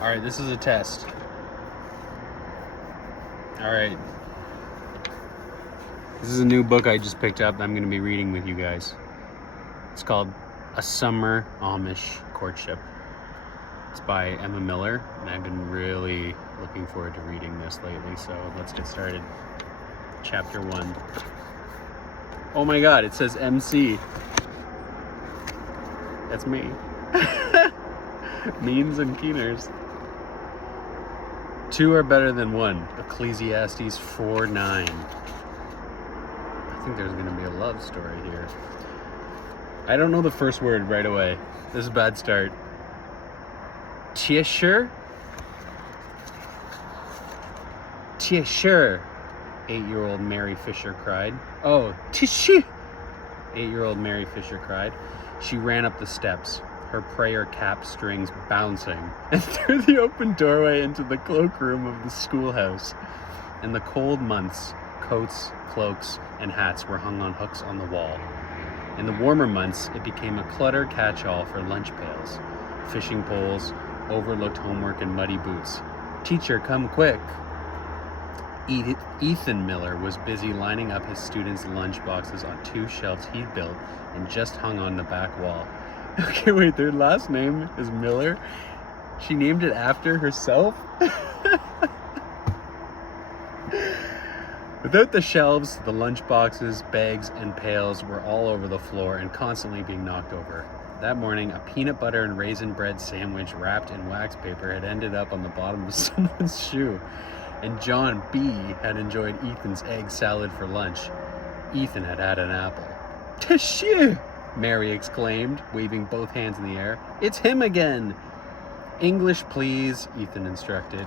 Alright, this is a test. Alright. This is a new book I just picked up that I'm going to be reading with you guys. It's called A Summer Amish Courtship. It's by Emma Miller, and I've been really looking forward to reading this lately, so let's get started. Chapter 1. Oh my god, it says MC. That's me. Means and keeners. Two are better than one. Ecclesiastes 4:9. I think there's going to be a love story here. I don't know the first word right away. This is a bad start. Tisher? Tisher, 8-year-old Mary Fisher cried. Oh, Tisher, 8-year-old Mary Fisher cried. She ran up the steps, her prayer cap strings bouncing, and through the open doorway into the cloakroom of the schoolhouse. In the cold months, coats, cloaks, and hats were hung on hooks on the wall. In the warmer months, it became a clutter catch-all for lunch pails, fishing poles, overlooked homework, and muddy boots. Teacher, come quick! Ethan Miller was busy lining up his students' lunch boxes on 2 shelves he'd built and just hung on the back wall. Okay, wait, their last name is Miller? She named it after herself? Without the shelves, the lunch boxes, bags, and pails were all over the floor and constantly being knocked over. That morning, a peanut butter and raisin bread sandwich wrapped in wax paper had ended up on the bottom of someone's shoe, and John B. had enjoyed Ethan's egg salad for lunch. Ethan had had an apple. "Tashie!" Mary exclaimed, waving both hands in the air. "It's him again!" "English, please," Ethan instructed.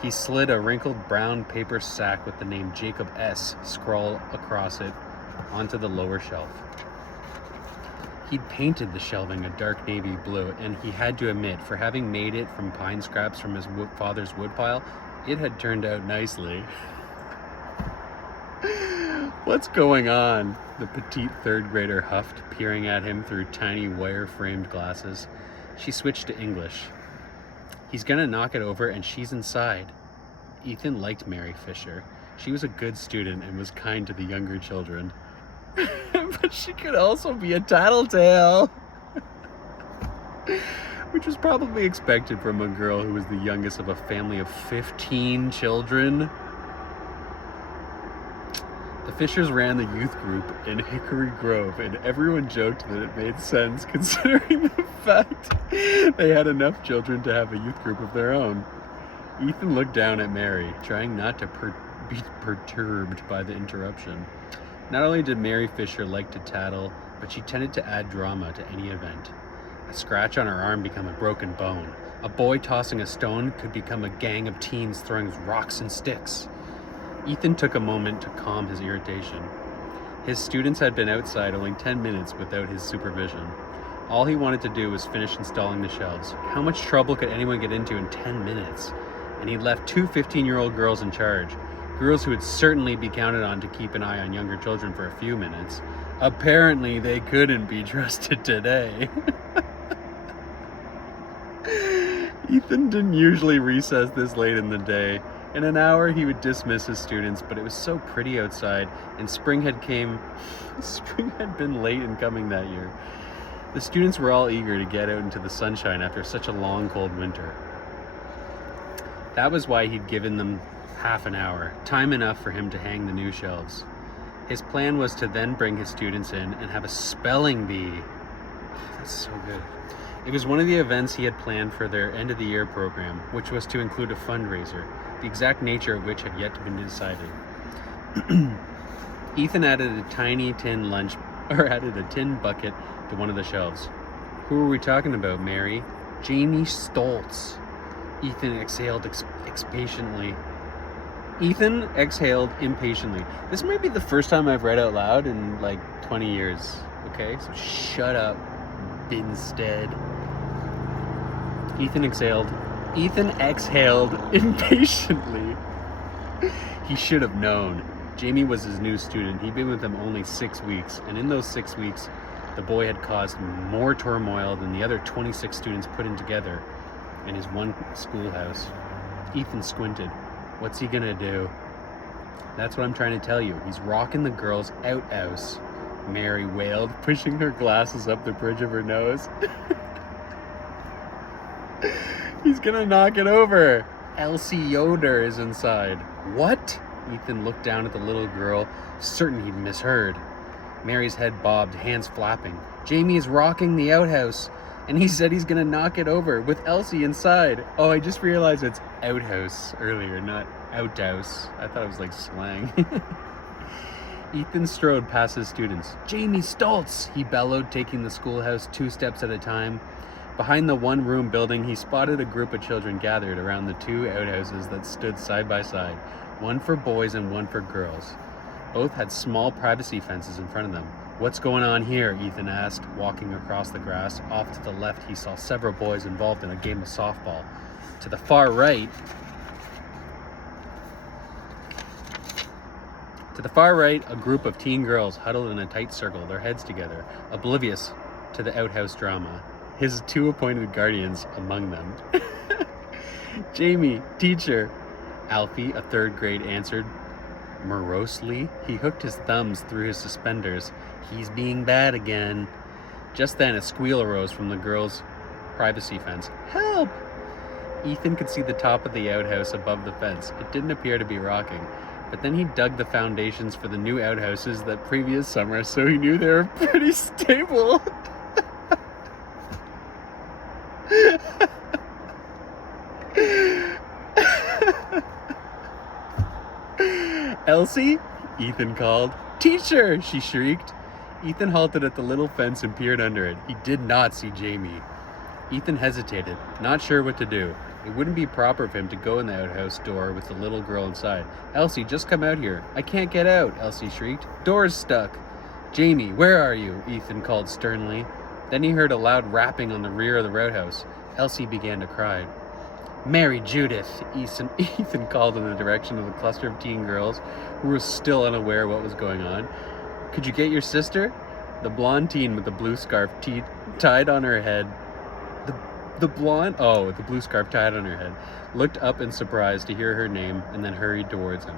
He slid a wrinkled brown paper sack with the name Jacob S. scrawled across it onto the lower shelf. He'd painted the shelving a dark navy blue, and he had to admit, for having made it from pine scraps from his father's woodpile, it had turned out nicely. "What's going on?" the petite third grader huffed, peering at him through tiny wire-framed glasses. She switched to English. "He's gonna knock it over and she's inside." Ethan liked Mary Fisher. She was a good student and was kind to the younger children. But she could also be a tattletale. Which was probably expected from a girl who was the youngest of a family of 15 children. The Fishers ran the youth group in Hickory Grove, and everyone joked that it made sense considering the fact they had enough children to have a youth group of their own. Ethan looked down at Mary, trying not to be perturbed by the interruption. Not only did Mary Fisher like to tattle, but she tended to add drama to any event. A scratch on her arm became a broken bone. A boy tossing a stone could become a gang of teens throwing rocks and sticks. Ethan took a moment to calm his irritation. His students had been outside only 10 minutes without his supervision. All he wanted to do was finish installing the shelves. How much trouble could anyone get into in 10 minutes? And he'd left 2 15-year-old girls in charge. Girls who would certainly be counted on to keep an eye on younger children for a few minutes. Apparently, they couldn't be trusted today. Ethan didn't usually recess this late in the day. In an hour, he would dismiss his students, but it was so pretty outside, and spring had been late in coming that year. The students were all eager to get out into the sunshine after such a long, cold winter. That was why he'd given them half an hour, time enough for him to hang the new shelves. His plan was to then bring his students in and have a spelling bee. That's so good. It was one of the events he had planned for their end-of-the-year program, which was to include a fundraiser, the exact nature of which had yet to be decided. Ethan added a tin bucket to one of the shelves. "Who are we talking about, Mary?" "Jamie Stoltz." Ethan exhaled impatiently. This might be the first time I've read out loud in like 20 years. Okay, so shut up, Binstead. Ethan exhaled impatiently. He should have known. Jamie was his new student. He'd been with him only 6 weeks, and in those 6 weeks, the boy had caused more turmoil than the other 26 students put in together. in his one schoolhouse. Ethan squinted. What's he gonna do? That's what I'm trying to tell you. He's rocking the girl's outhouse, Mary wailed, pushing her glasses up the bridge of her nose. He's gonna knock it over. Elsie Yoder is inside. What? Ethan looked down at the little girl, certain he'd misheard. Mary's head bobbed, hands flapping. Jamie is rocking the outhouse, and he said he's gonna knock it over with Elsie inside. Oh, I just realized it's outhouse earlier, not outhouse. I thought it was like slang. Ethan strode past his students. Jamie Stoltz, he bellowed, taking the schoolhouse 2 steps at a time. Behind the one-room building, he spotted a group of children gathered around the 2 outhouses that stood side by side, one for boys and one for girls. Both had small privacy fences in front of them. What's going on here? Ethan asked, walking across the grass. Off to the left, he saw several boys involved in a game of softball. To the far right, a group of teen girls huddled in a tight circle, their heads together, oblivious to the outhouse drama. His 2 appointed guardians among them. Jamie, teacher. Alfie, a 3rd grade, answered morosely. He hooked his thumbs through his suspenders. He's being bad again. Just then, a squeal arose from the girls' privacy fence. Help! Ethan could see the top of the outhouse above the fence. It didn't appear to be rocking. But then he dug the foundations for the new outhouses that previous summer, so he knew they were pretty stable. Elsie? Ethan called. Teacher! She shrieked. Ethan halted at the little fence and peered under it. He did not see Jamie. Ethan hesitated, not sure what to do. It wouldn't be proper for him to go in the outhouse door with the little girl inside. Elsie, just come out here. I can't get out, Elsie shrieked. Door's stuck. Jamie, where are you? Ethan called sternly. Then he heard a loud rapping on the rear of the roadhouse. Elsie began to cry. Mary Judith, Ethan called in the direction of the cluster of teen girls who were still unaware of what was going on. Could you get your sister? The blonde teen with the blue scarf tied on her head. The blue scarf tied on her head, looked up in surprise to hear her name and then hurried towards him.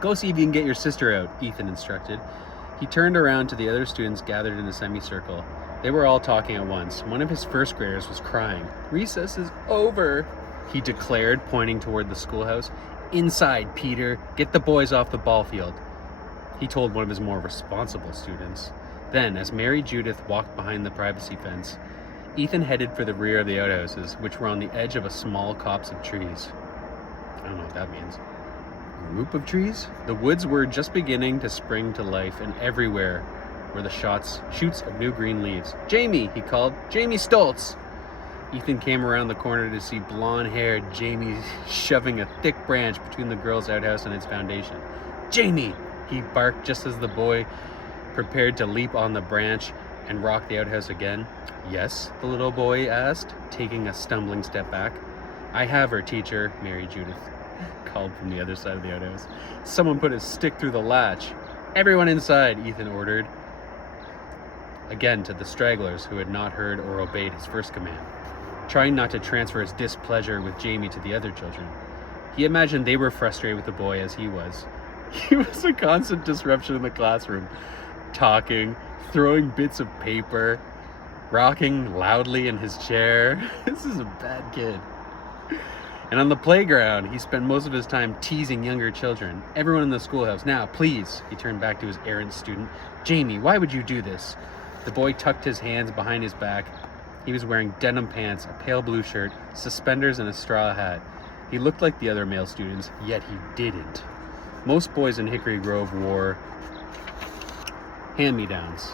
Go see if you can get your sister out, Ethan instructed. He turned around to the other students gathered in a semicircle. They were all talking at once. One of his 1st graders was crying. Recess is over, he declared, pointing toward the schoolhouse. Inside, Peter. Get the boys off the ball field, he told one of his more responsible students. Then, as Mary Judith walked behind the privacy fence, Ethan headed for the rear of the outhouses, which were on the edge of a small copse of trees. I don't know what that means. Group of trees? The woods were just beginning to spring to life, and everywhere were the shoots of new green leaves. Jamie, he called. Jamie Stoltz! Ethan came around the corner to see blonde-haired Jamie shoving a thick branch between the girl's outhouse and its foundation. Jamie! He barked just as the boy prepared to leap on the branch and rock the outhouse again. Yes, the little boy asked, taking a stumbling step back. I have her, teacher, Mary Judith called from the other side of the outhouse. Someone put a stick through the latch. Everyone inside, Ethan ordered. Again to the stragglers who had not heard or obeyed his first command, trying not to transfer his displeasure with Jamie to the other children. He imagined they were frustrated with the boy as he was. He was a constant disruption in the classroom, talking, throwing bits of paper, rocking loudly in his chair. This is a bad kid. And on the playground, he spent most of his time teasing younger children. Everyone in the schoolhouse, now, please, he turned back to his errant student. Jamie, why would you do this? The boy tucked his hands behind his back. He was wearing denim pants, a pale blue shirt, suspenders, and a straw hat. He looked like the other male students, yet he didn't. Most boys in Hickory Grove wore hand-me-downs.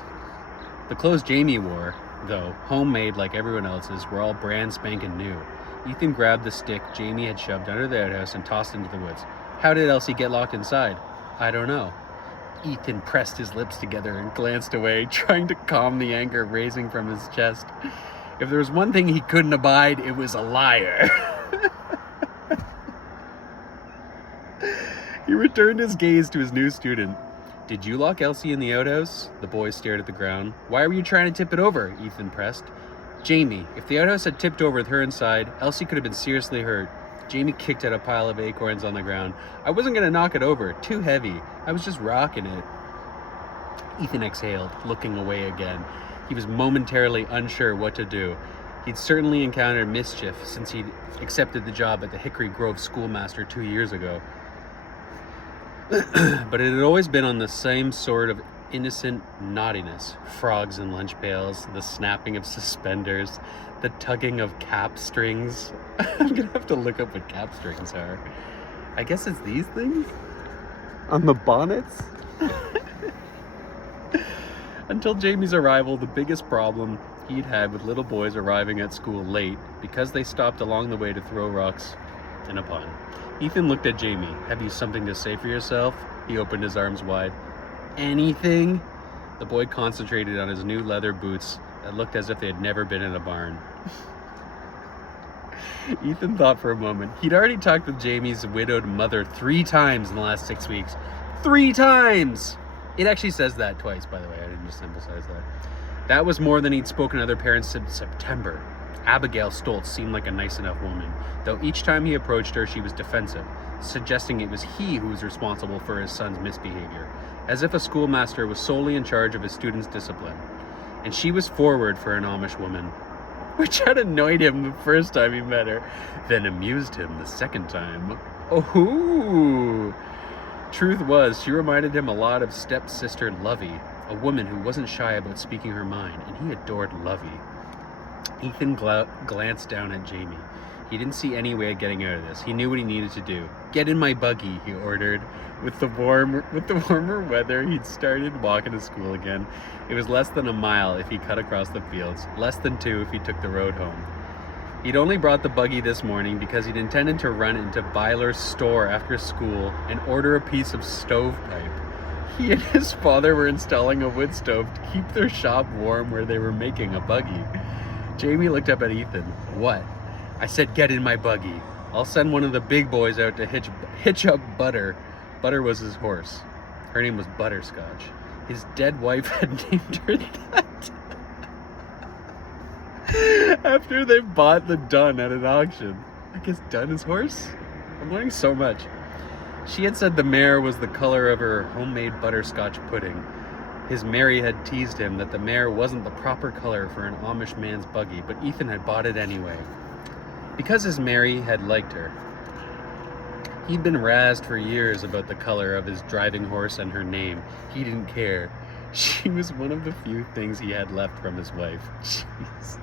The clothes Jamie wore, though, homemade like everyone else's, were all brand spanking new. Ethan grabbed the stick Jamie had shoved under the outhouse and tossed into the woods. How did Elsie get locked inside? I don't know. Ethan pressed his lips together and glanced away, trying to calm the anger rising from his chest. If there was one thing he couldn't abide, it was a liar. He returned his gaze to his new student. Did you lock Elsie in the outhouse? The boy stared at the ground. Why were you trying to tip it over? Ethan pressed. Jamie. If the outhouse had tipped over with her inside, Elsie could have been seriously hurt. Jamie kicked at a pile of acorns on the ground. I wasn't going to knock it over. Too heavy. I was just rocking it. Ethan exhaled, looking away again. He was momentarily unsure what to do. He'd certainly encountered mischief since he'd accepted the job at the Hickory Grove schoolmaster 2 years ago. But it had always been on the same sort of innocent naughtiness. Frogs in lunch pails, the snapping of suspenders, the tugging of cap strings. I'm gonna have to look up what cap strings are. I guess it's these things? On the bonnets? Until Jamie's arrival, the biggest problem he'd had with little boys arriving at school late because they stopped along the way to throw rocks in a pond. Ethan looked at Jamie. Have you something to say for yourself? He opened his arms wide. Anything? The boy concentrated on his new leather boots that looked as if they had never been in a barn. Ethan thought for a moment. He'd already talked with Jamie's widowed mother 3 times in the last 6 weeks. 3 times! It actually says that twice, by the way. I didn't just emphasize that. That was more than he'd spoken to other parents since September. Abigail Stoltz seemed like a nice enough woman, though each time he approached her, she was defensive, suggesting it was he who was responsible for his son's misbehavior, as if a schoolmaster was solely in charge of his students' discipline. And she was forward for an Amish woman, which had annoyed him the first time he met her, then amused him the second time. Oh, truth was, she reminded him a lot of stepsister Lovey, a woman who wasn't shy about speaking her mind, and he adored Lovey. Ethan glanced down at Jamie. He didn't see any way of getting out of this. He knew what he needed to do. Get in my buggy, he ordered. With the warmer weather, he'd started walking to school again. It was less than a mile if he cut across the fields, less than 2 if he took the road home. He'd only brought the buggy this morning because he'd intended to run into Byler's store after school and order a piece of stovepipe. He and his father were installing a wood stove to keep their shop warm where they were making a buggy. Jamie looked up at Ethan. What? I said, get in my buggy. I'll send one of the big boys out to hitch up Butter. Butter was his horse. Her name was Butterscotch. His dead wife had named her that. After they bought the dun at an auction. I guess dun is horse? I'm learning so much. She had said the mare was the color of her homemade butterscotch pudding. His Mary had teased him that the mare wasn't the proper color for an Amish man's buggy, but Ethan had bought it anyway. Because his Mary had liked her. He'd been razzed for years about the color of his driving horse and her name. He didn't care. She was one of the few things he had left from his wife. Jeez.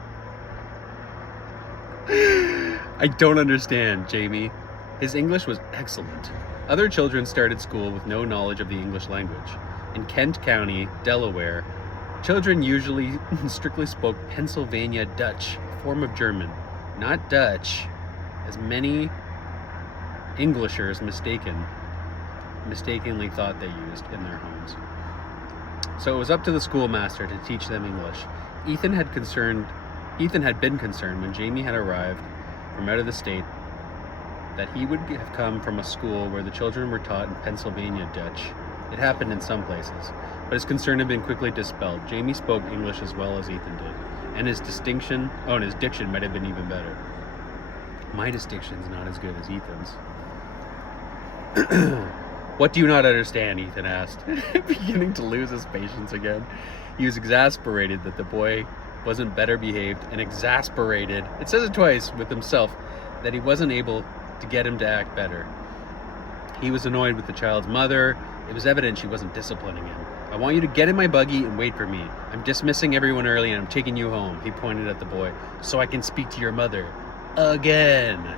I don't understand, Jamie. His English was excellent. Other children started school with no knowledge of the English language. In Kent County, Delaware, children usually strictly spoke Pennsylvania Dutch, a form of German, not Dutch, as many Englishers mistakenly thought they used in their homes. So it was up to the schoolmaster to teach them English. Ethan had been concerned when Jamie had arrived from out of the state that he would have come from a school where the children were taught in Pennsylvania Dutch. It happened in some places, but his concern had been quickly dispelled. Jamie spoke English as well as Ethan did, and his diction might have been even better. My distinction's not as good as Ethan's. What do you not understand? Ethan asked, beginning to lose his patience again. He was exasperated that the boy wasn't better behaved, and exasperated, it says it twice, with himself, that he wasn't able to get him to act better. He was annoyed with the child's mother. It was evident she wasn't disciplining him. I want you to get in my buggy and wait for me. I'm dismissing everyone early and I'm taking you home, he pointed at the boy, so I can speak to your mother. Again.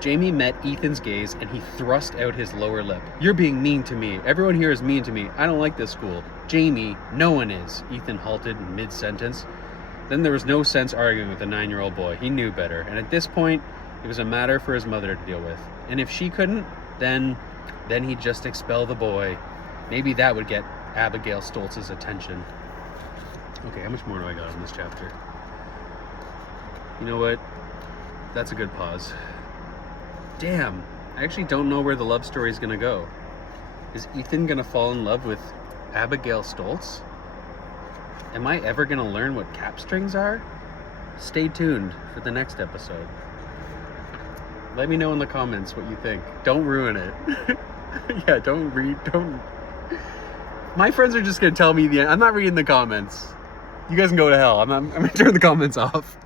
Jamie met Ethan's gaze and he thrust out his lower lip. You're being mean to me. Everyone here is mean to me. I don't like this school. Jamie, no one is. Ethan halted in mid-sentence. Then there was no sense arguing with a 9-year-old boy. He knew better. And at this point, it was a matter for his mother to deal with. And if she couldn't, then he'd just expel the boy. Maybe that would get Abigail Stoltz's attention. Okay, how much more do I got in this chapter? You know what? That's a good pause. Damn, I actually don't know where the love story is going to go. Is Ethan going to fall in love with Abigail Stoltz? Am I ever going to learn what cap strings are? Stay tuned for the next episode. Let me know in the comments what you think. Don't ruin it. Yeah, don't. My friends are just going to tell me I'm not reading the comments. You guys can go to hell. I'm going to turn the comments off.